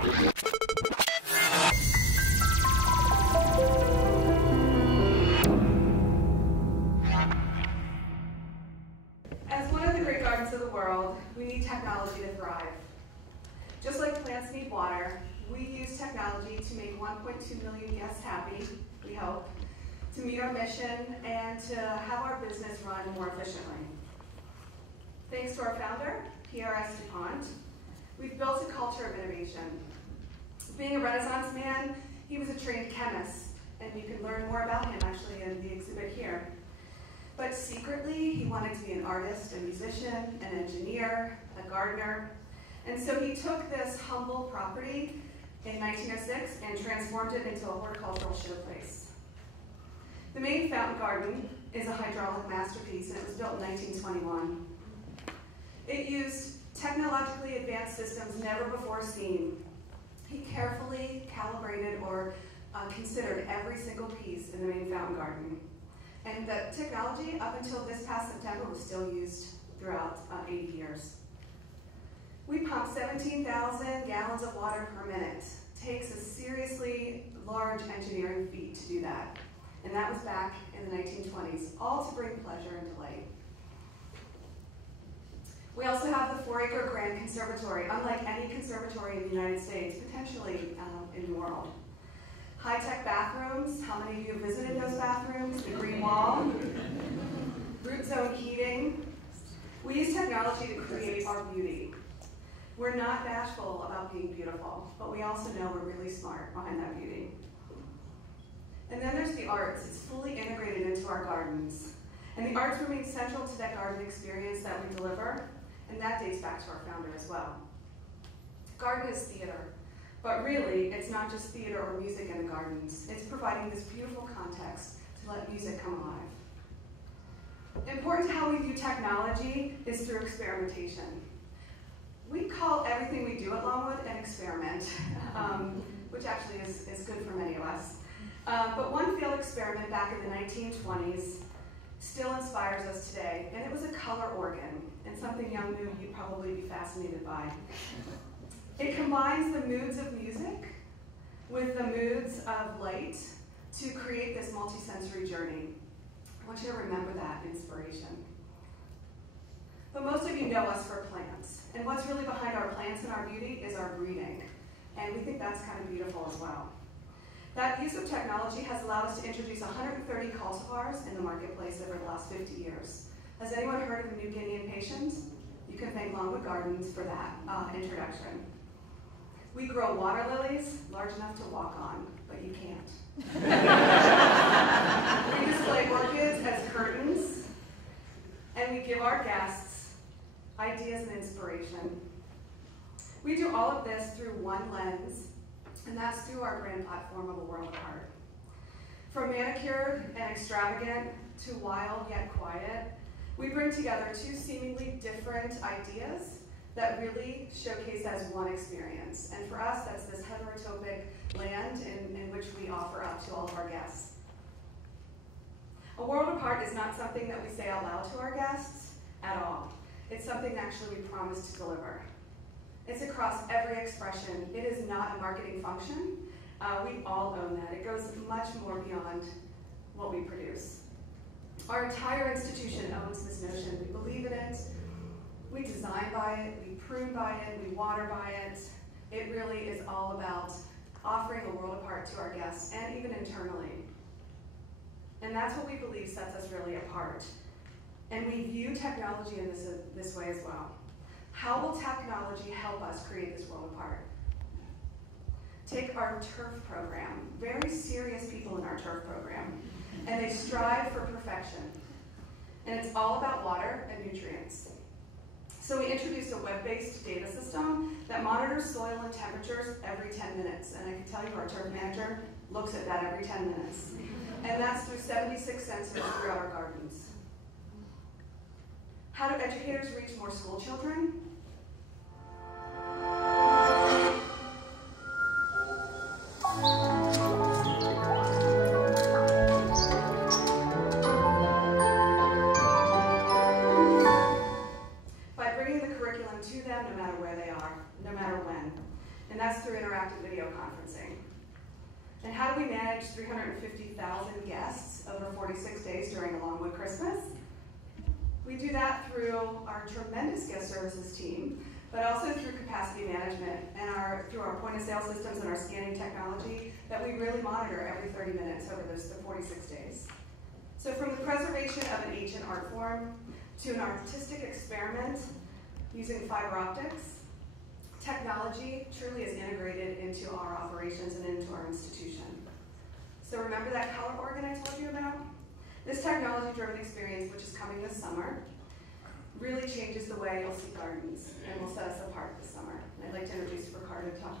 As one of the great gardens of the world, we need technology to thrive. Just like plants need water, we use technology to make 1.2 million guests happy, we hope, to meet our mission, and to have our business run more efficiently. Thanks to our founder, PRS DuPont, we've built a culture of innovation. Being a Renaissance man, he was a trained chemist, and you can learn more about him actually in the exhibit here. But secretly, he wanted to be an artist, a musician, an engineer, a gardener. And so he took this humble property in 1906 and transformed it into a horticultural showplace. The main fountain garden is a hydraulic masterpiece, and it was built in 1921. It used technologically advanced systems never before seen. He carefully calibrated or considered every single piece in the main fountain garden. And the technology, up until this past September, was still used throughout 80 years. We pump 17,000 gallons of water per minute. It takes a seriously large engineering feat to do that. And that was back in the 1920s, all to bring pleasure and delight. We also have the 4-acre Grand Conservatory, unlike any conservatory in the United States, potentially in the world. High-tech bathrooms, how many of you have visited those bathrooms? The green wall, root zone heating. We use technology to create our beauty. We're not bashful about being beautiful, but we also know we're really smart behind that beauty. And then there's the arts. It's fully integrated into our gardens. And the arts remain central to that garden experience that we deliver, and that dates back to our founder as well. Garden is theater. But really, it's not just theater or music in the gardens. It's providing this beautiful context to let music come alive. Important to how we view technology is through experimentation. We call everything we do at Longwood an experiment, which actually is good for many of us. But one failed experiment back in the 1920s still inspires us today, and it was a color organ, and something young you'd probably be fascinated by. It combines the moods of music with the moods of light to create this multi-sensory journey. I want you to remember that inspiration. But most of you know us for plants, and what's really behind our plants and our beauty is our breeding, and we think that's kind of beautiful as well. That use of technology has allowed us to introduce 130 cultivars in the marketplace over the last 50 years. Has anyone heard of New Guinea impatiens? You can thank Longwood Gardens for that introduction. We grow water lilies large enough to walk on, but you can't. We display orchids as curtains, and we give our guests ideas and inspiration. We do all of this through one lens, and that's through our brand platform of A World of Art. From manicured and extravagant to wild yet quiet, we bring together two seemingly different ideas that really showcase as one experience. And for us, that's this heterotopic land in which we offer up to all of our guests. A World Apart is not something that we say out loud to our guests at all. It's something actually we promise to deliver. It's across every expression. It is not a marketing function. We all own that. It goes much more beyond what we produce. Our entire institution owns this notion. We believe in it. We design by it, we prune by it, we water by it. It really is all about offering a world apart to our guests and even internally. And that's what we believe sets us really apart. And we view technology in this way as well. How will technology help us create this world apart? Take our turf program. Very serious people in our turf program. And they strive for perfection. And it's all about water and nutrients. So we introduced a web-based data system that monitors soil and temperatures every 10 minutes. And I can tell you our turf manager looks at that every 10 minutes. And that's through 76 sensors throughout our gardens. How do educators reach more school children? By bringing the curriculum to them no matter where they are, no matter when. And that's that's through interactive video conferencing. And how do we manage 350,000 guests over 46 days during a Longwood Christmas? We do that through our tremendous guest services team, but also through capacity management and through our point of sale systems and our scanning technology that we really monitor every 30 minutes over the 46 days. So from the preservation of an ancient art form to an artistic experiment using fiber optics, technology truly is integrated into our operations and into our institution. So remember that color organ I told you about? This technology-driven experience, which is coming this summer, really changes the way you'll see gardens and will set us apart this summer. And I'd like to introduce Ricardo to talk